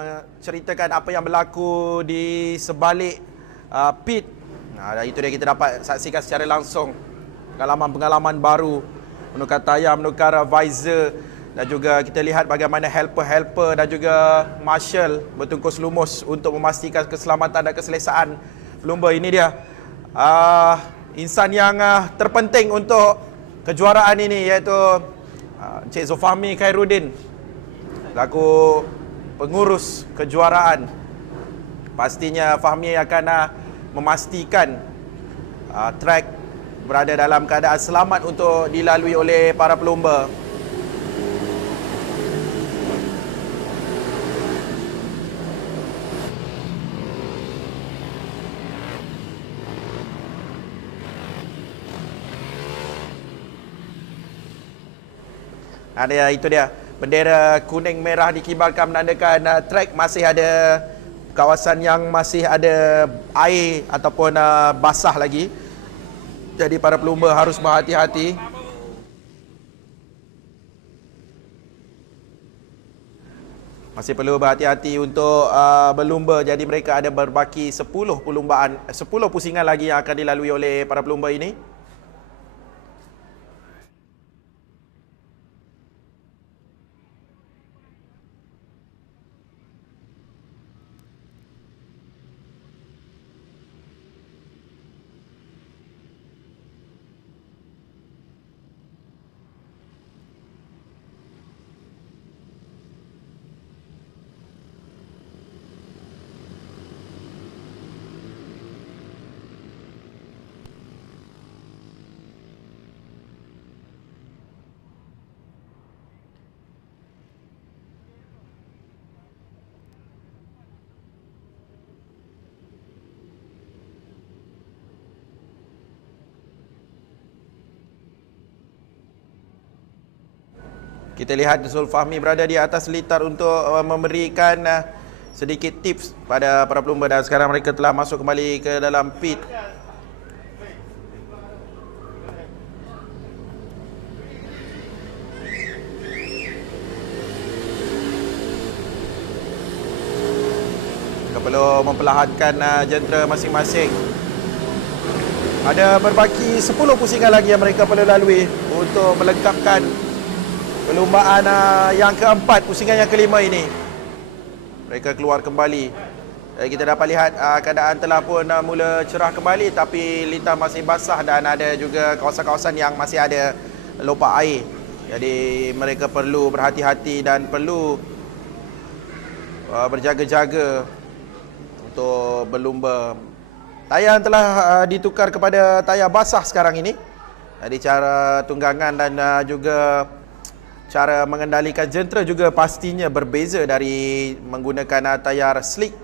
menceritakan apa yang berlaku di sebalik pit. Dan itu dia, kita dapat saksikan secara langsung pengalaman-pengalaman baru menukar tayar, menukar visor, dan juga kita lihat bagaimana helper-helper dan juga marshal bertungkus lumus untuk memastikan keselamatan dan keselesaan pelumba. Ini dia insan yang terpenting untuk kejuaraan ini, iaitu Encik Zulfahmi Khairuddin selaku pengurus kejuaraan. Pastinya Fahmi akan memastikan trek berada dalam keadaan selamat untuk dilalui oleh para pelumba. Itu dia, bendera kuning merah dikibarkan menandakan trek masih ada kawasan yang masih ada air ataupun basah lagi. Jadi para pelumba harus berhati-hati. Masih perlu berhati-hati untuk berlumba. Jadi mereka ada berbaki 10 pusingan lagi yang akan dilalui oleh para pelumba ini. Kita lihat Zulfahmi berada di atas litar untuk memberikan sedikit tips pada para pelumba, dan sekarang mereka telah masuk kembali ke dalam pit. Kita perlu memperlahankan jentera masing-masing. Ada berbaki 10 pusingan lagi yang mereka perlu lalui untuk melengkapkan perlumbaan yang keempat, pusingan yang kelima ini. Mereka keluar kembali. Kita dapat lihat keadaan telah pun mula cerah kembali, tapi litar masih basah dan ada juga kawasan-kawasan yang masih ada lopak air. Jadi mereka perlu berhati-hati dan perlu berjaga-jaga untuk berlumba. Tayar telah ditukar kepada tayar basah sekarang ini. Jadi cara tunggangan dan juga cara mengendalikan jentera juga pastinya berbeza dari menggunakan tayar slick.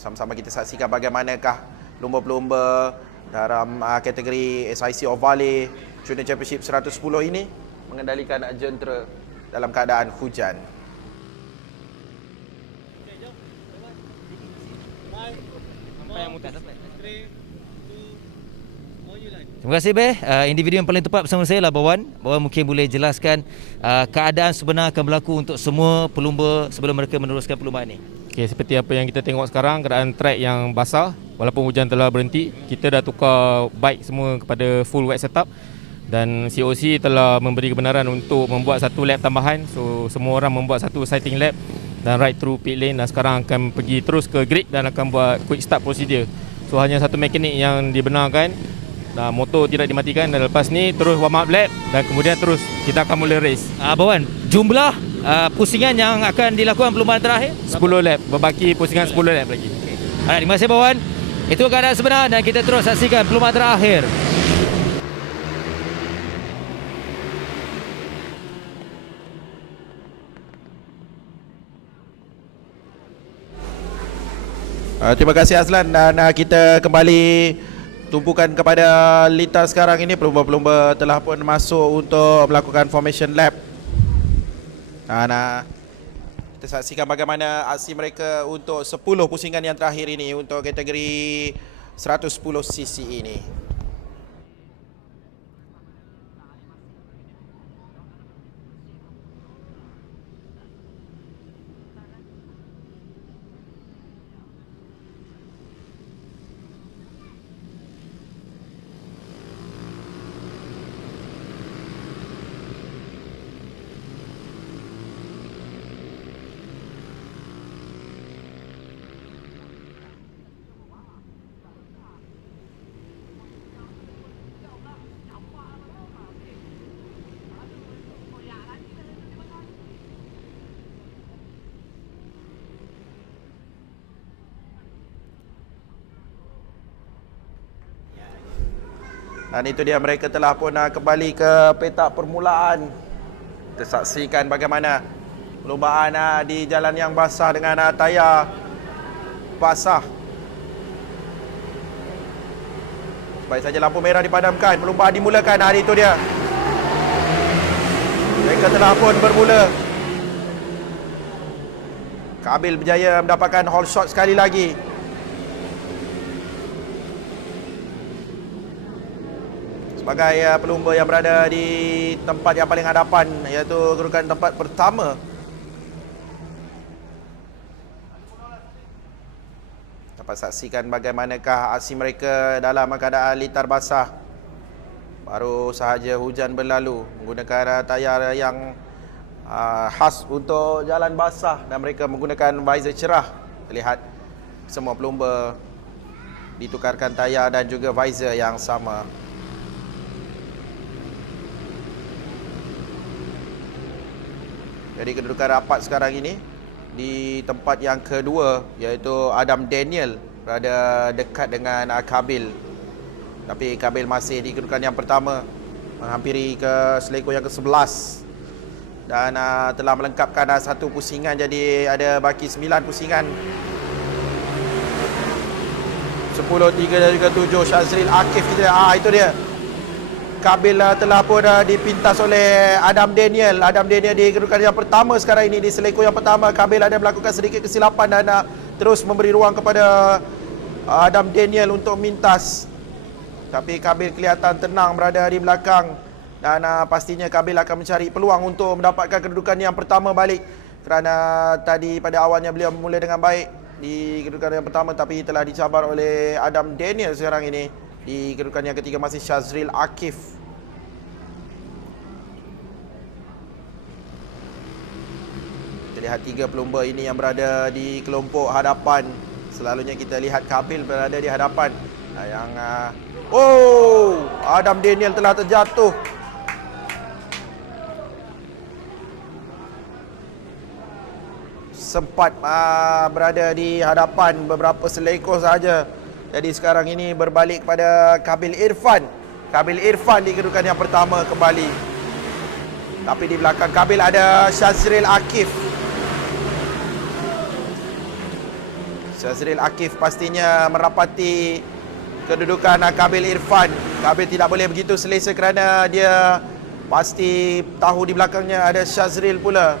Sama-sama kita saksikan bagaimanakah pelumba-pelumba dalam kategori SIC Ovale Junior Championship 110 ini mengendalikan jentera dalam keadaan hujan. Terima kasih Beh. Individu yang paling tepat bersama saya lah Bawan. Bawan mungkin boleh jelaskan keadaan sebenar akan berlaku untuk semua pelumba sebelum mereka meneruskan perlumbaan ini. Okay, seperti apa yang kita tengok sekarang, keadaan trek yang basah. Walaupun hujan telah berhenti, kita dah tukar bike semua kepada full wet setup. Dan COC telah memberi kebenaran untuk membuat satu lap tambahan. So semua orang membuat satu sighting lap dan ride through pit lane, dan sekarang akan pergi terus ke grid dan akan buat quick start procedure. So hanya satu mekanik yang dibenarkan. Motor tidak dimatikan, dan lepas ni terus warm up lap dan kemudian terus kita akan mula race. Bawan, jumlah pusingan yang akan dilakukan perlumbaan terakhir 10 lap, berbaki pusingan 10 lap lagi. Alright, terima kasih Bawan. Itu keadaan sebenar dan kita terus saksikan perlumbaan terakhir. Terima kasih Azlan, dan kita kembali tumpukan kepada litar sekarang ini. Pelumba-pelumba telah pun masuk untuk melakukan formation lap. Kita saksikan bagaimana aksi mereka untuk 10 pusingan yang terakhir ini untuk kategori 110cc ini. Dan itu dia, mereka telah pun kembali ke petak permulaan. Kita saksikan bagaimana perlombaan di jalan yang basah dengan tayar basah. Baik saja lampu merah dipadamkan, perlombaan dimulakan. Hari itu dia. Mereka telah pun bermula. Kabil berjaya mendapatkan hole shot sekali lagi. Sebagai pelumba yang berada di tempat yang paling hadapan, iaitu kedudukan tempat pertama. Dapat saksikan bagaimanakah aksi mereka dalam keadaan litar basah. Baru sahaja hujan berlalu, menggunakan tayar yang khas untuk jalan basah, dan mereka menggunakan visor cerah. Terlihat semua pelumba ditukarkan tayar dan juga visor yang sama. Jadi kedudukan rapat sekarang ini di tempat yang kedua, iaitu Adam Daniel berada dekat dengan Kabil. Tapi Kabil masih di kedudukan yang pertama, menghampiri ke selekor yang ke-11. Dan telah melengkapkan satu pusingan, jadi ada baki 9 pusingan. 10, 3 dan juga 7. Syazril Akif kita. Itu dia. Kabil telah pun dipintas oleh Adam Daniel. Adam Daniel di kedudukan yang pertama sekarang ini, di selekor yang pertama. Kabil ada melakukan sedikit kesilapan dan terus memberi ruang kepada Adam Daniel untuk mintas. Tapi Kabil kelihatan tenang berada di belakang. Dan pastinya Kabil akan mencari peluang untuk mendapatkan kedudukan yang pertama balik. Kerana tadi pada awalnya beliau mula dengan baik di kedudukan yang pertama, tapi telah dicabar oleh Adam Daniel sekarang ini. Di kedudukan yang ketiga masih Syazril Akif. Kita lihat 3 pelumba ini yang berada di kelompok hadapan. Selalunya kita lihat Kabil berada di hadapan. Adam Daniel telah terjatuh. Sempat berada di hadapan beberapa selekor saja. Jadi sekarang ini berbalik kepada Kabil Irfan. Kabil Irfan di kedudukan yang pertama kembali. Tapi di belakang Kabil ada Syazril Akif. Syazril Akif pastinya merapati kedudukan Kabil Irfan. Kabil tidak boleh begitu selesa kerana dia pasti tahu di belakangnya ada Syazril pula.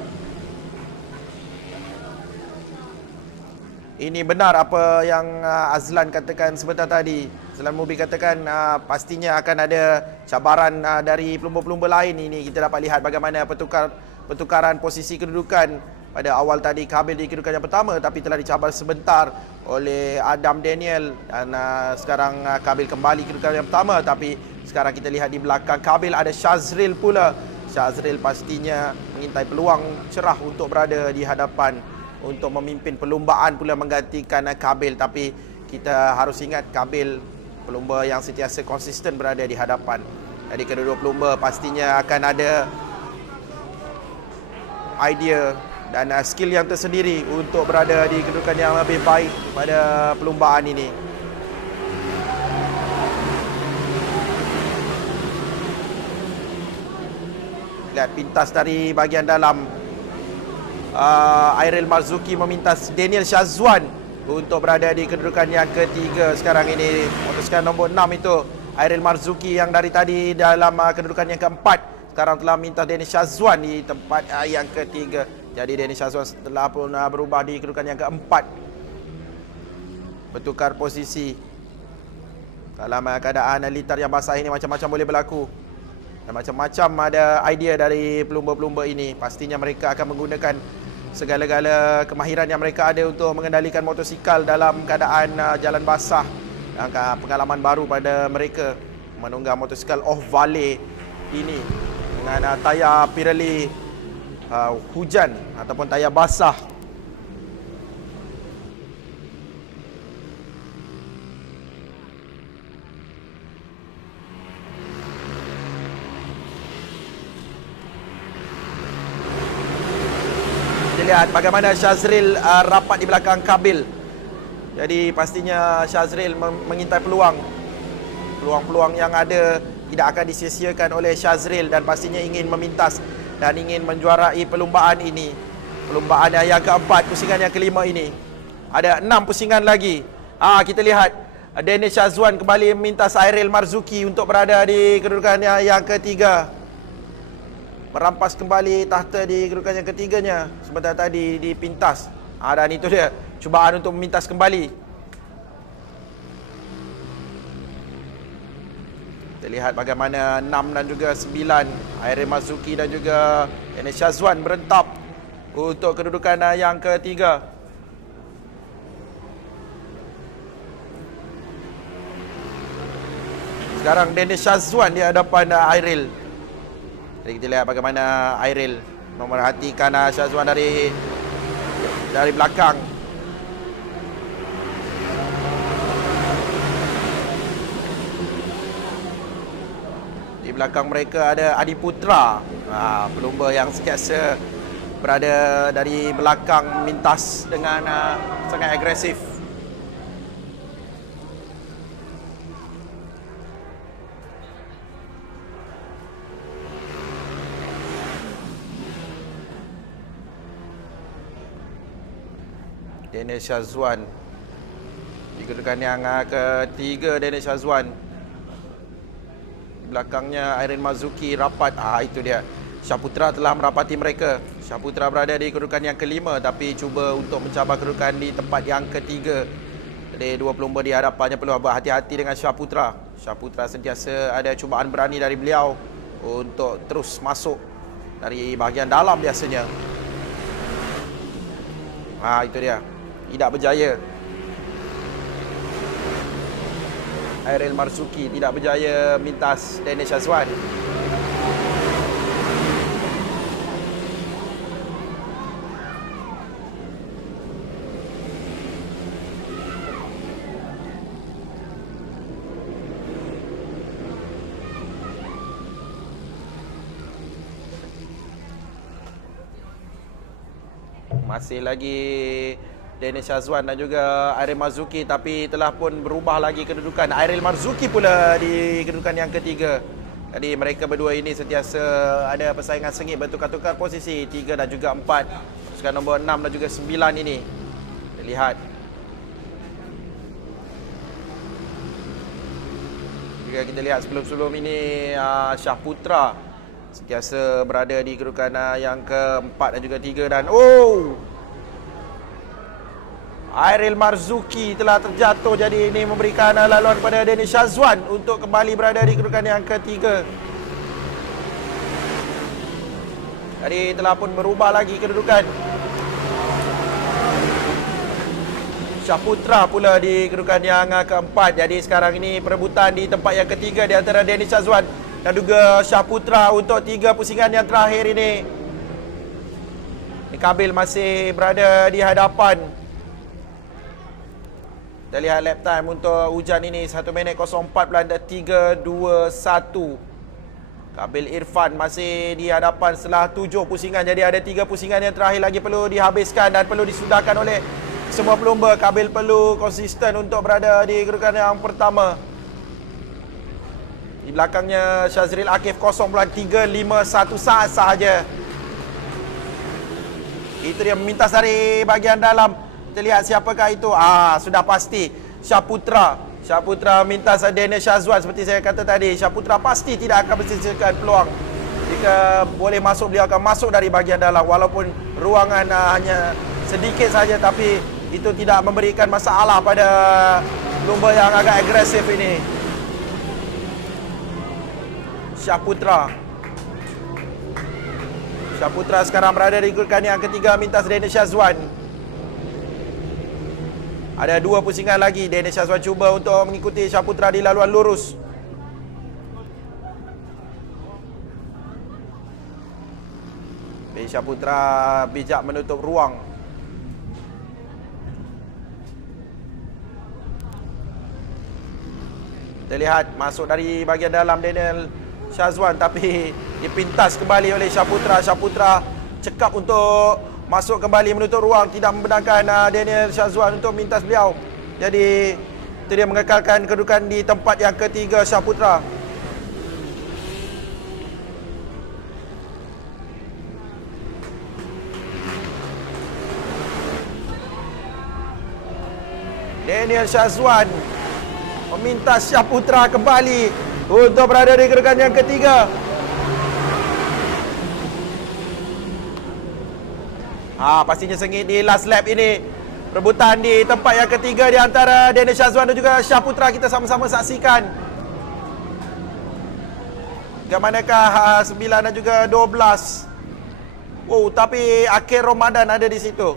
Ini benar apa yang Azlan katakan sebentar tadi. Azlan Mubi katakan pastinya akan ada cabaran dari pelumba-pelumba lain. Ini kita dapat lihat bagaimana pertukaran posisi kedudukan. Pada awal tadi Kabil di kedudukan yang pertama, tapi telah dicabar sebentar oleh Adam Daniel. Dan sekarang Kabil kembali kedudukan yang pertama, tapi sekarang kita lihat di belakang Kabil ada Syazril pula. Syazril pastinya mengintai peluang cerah untuk berada di hadapan, untuk memimpin perlumbaan pula menggantikan Kabil. Tapi kita harus ingat Kabil pelumba yang sentiasa konsisten berada di hadapan. Jadi kedua-dua pelumba pastinya akan ada idea dan skill yang tersendiri untuk berada di kedudukan yang lebih baik pada perlumbaan ini. Lihat pintas dari bahagian dalam. Airil Marzuki memintas Daniel Syazwan untuk berada di kedudukan yang ketiga sekarang ini. Motosikal nombor 6 itu Airil Marzuki yang dari tadi dalam kedudukan yang keempat, sekarang telah minta Daniel Syazwan di tempat yang ketiga. Jadi Daniel Syazwan telah pun berubah di kedudukan yang keempat, bertukar posisi. Dalam keadaan litar yang basah ini macam-macam boleh berlaku. Dan macam-macam ada idea dari pelumba-pelumba ini. Pastinya mereka akan menggunakan segala-gala kemahiran yang mereka ada untuk mengendalikan motosikal dalam keadaan jalan basah. Dan pengalaman baru pada mereka menunggang motosikal off valley ini dengan tayar Pirelli hujan ataupun tayar basah. Lihat bagaimana Syazril rapat di belakang Kabil. Jadi pastinya Syazril mengintai peluang. Peluang-peluang yang ada tidak akan disia-siakan oleh Syazril dan pastinya ingin memintas dan ingin menjuarai perlumbaan ini. Perlumbaan yang keempat, pusingan yang kelima ini. Ada 6 pusingan lagi. Kita lihat Danish Shazwan kembali memintas Airil Marzuki untuk berada di kedudukan yang ketiga. Merampas kembali tahta di kedudukan yang ketiganya sebentar tadi dipintas. Dan itu dia cubaan untuk memintas kembali. Kita lihat bagaimana 6 dan juga 9 Airil Marzuki dan juga Danish Shazwan berentap untuk kedudukan yang ketiga. Sekarang Danish Shazwan di hadapan Airil. Jadi kita lihat bagaimana Airil memerhatikan Shazwan dari belakang. Di belakang mereka ada Adi Putra, pelumba yang sentiasa berada dari belakang mintas dengan sangat agresif. Danish Shazwan di kedudukan yang ketiga. Danish Shazwan di belakangnya Airil Marzuki rapat. Itu dia, Syaputra telah merapati mereka. Syaputra berada di kedudukan yang kelima tapi cuba untuk mencabar kedudukan di tempat yang ketiga. Jadi dua pelumba di hadapannya perlu berhati-hati dengan Syaputra. Syaputra sentiasa ada cubaan berani dari beliau untuk terus masuk dari bahagian dalam biasanya. Itu dia, tidak berjaya. Airil Marzuki tidak berjaya mintas Danish Shazwan. Masih lagi Danish Shazwan dan juga Airil Marzuki, tapi telah pun berubah lagi kedudukan. Airil Marzuki pula di kedudukan yang ketiga. Jadi mereka berdua ini sentiasa ada persaingan sengit bertukar-tukar posisi 3 dan juga 4. Sekarang nombor 6 dan juga 9 ini. Kita lihat. Jika kita lihat sebelum-sebelum ini Syaputra sentiasa berada di kedudukan yang keempat dan juga 3 dan Airil Marzuki telah terjatuh. Jadi ini memberikan laluan kepada Danish Shazwan untuk kembali berada di kedudukan yang ketiga. Jadi telah pun berubah lagi kedudukan. Syaputra pula di kedudukan yang keempat. Jadi sekarang ini perebutan di tempat yang ketiga di antara Danish Shazwan dan juga Syaputra untuk 3 pusingan yang terakhir ini. Kabil masih berada di hadapan. Kita lihat lap time untuk hujan ini 1 minit 04.321. Kabil Irfan masih di hadapan setelah 7 pusingan. Jadi ada 3 pusingan yang terakhir lagi perlu dihabiskan dan perlu disudahkan oleh semua pelumba. Kabil perlu konsisten untuk berada di kedudukan yang pertama. Di belakangnya Syazril Akif 0.351 saat sahaja. Itu dia memintas dari bahagian dalam. Kita lihat siapakah itu. Sudah pasti Syaputra. Syaputra mintas Danish Shazwan. Seperti saya kata tadi, Syaputra pasti tidak akan bersisikan peluang. Jika boleh masuk, beliau akan masuk dari bahagian dalam. Walaupun ruangan hanya sedikit saja, tapi itu tidak memberikan masalah pada lumba yang agak agresif ini. Syaputra sekarang berada di kedudukan yang ketiga mintas Danish Shazwan. Ada 2 pusingan lagi. Danish Shazwan cuba untuk mengikuti Syaputra di laluan lurus. Syaputra bijak menutup ruang. Kita lihat masuk dari bahagian dalam Danish Shazwan, tapi dipintas kembali oleh Syaputra. Syaputra cekap untuk masuk kembali menutup ruang, tidak membenarkan Danish Shazwan untuk mintas beliau. Jadi Itu dia mengekalkan kedudukan di tempat yang ketiga Syahputra. Daniel Syazwan meminta Syahputra kembali untuk berada di kedudukan yang ketiga. Pastinya sengit di last lap ini. Rebutan di tempat yang ketiga di antara Daniel Syazwan dan juga Syahputra. Kita sama-sama saksikan. Bagaimanakah 9 dan juga 12. Tapi Akil Ramadan ada di situ.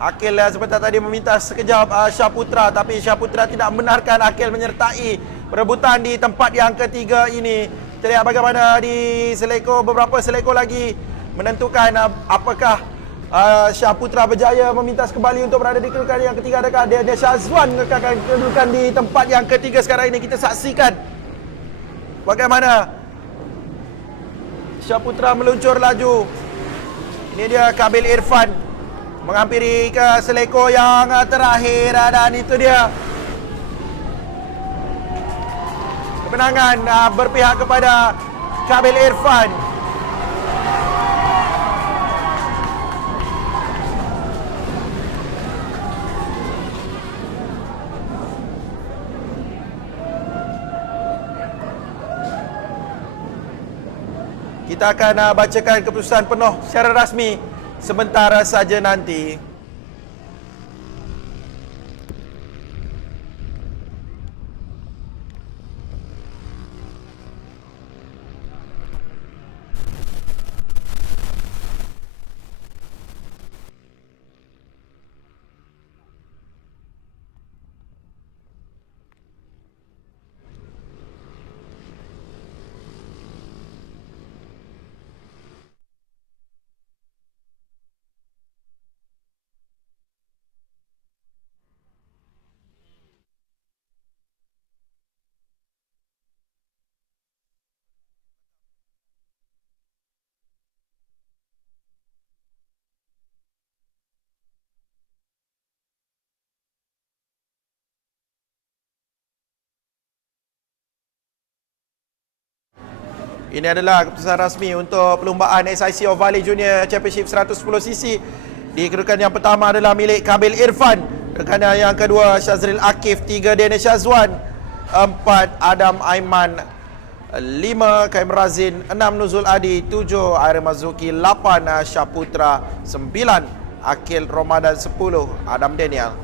Akil sebentar tadi meminta sekejap Syahputra, tapi Syahputra tidak membenarkan Akil menyertai perebutan di tempat yang ketiga ini. Kita lihat bagaimana di beberapa selekor lagi menentukan apakah Syahputra berjaya memintas kembali untuk berada di kedudukan yang ketiga. Adakah Daniel Syazwan mengekalkan kedudukan di tempat yang ketiga sekarang ini? Kita saksikan bagaimana Syahputra meluncur laju. Ini dia Kabil Irfan menghampiri ke selekor yang terakhir, dan itu dia kemenangan berpihak kepada Kabil Irfan. Kita akan bacakan keputusan penuh secara rasmi sebentar saja nanti. Ini adalah keputusan rasmi untuk perlumbaan SICO Valley Junior Championship 110cc. Di kedudukan yang pertama adalah milik Kabil Irfan. Kedudukan yang kedua Syazril Akif, 3 Daniel Syazwan, 4 Adam Aiman, 5 Kaim Razin, 6 Nuzul Adi, 7 Air Mazuki, 8 Syahputra, 9 Akil Ramadan, 10 Adam Daniel.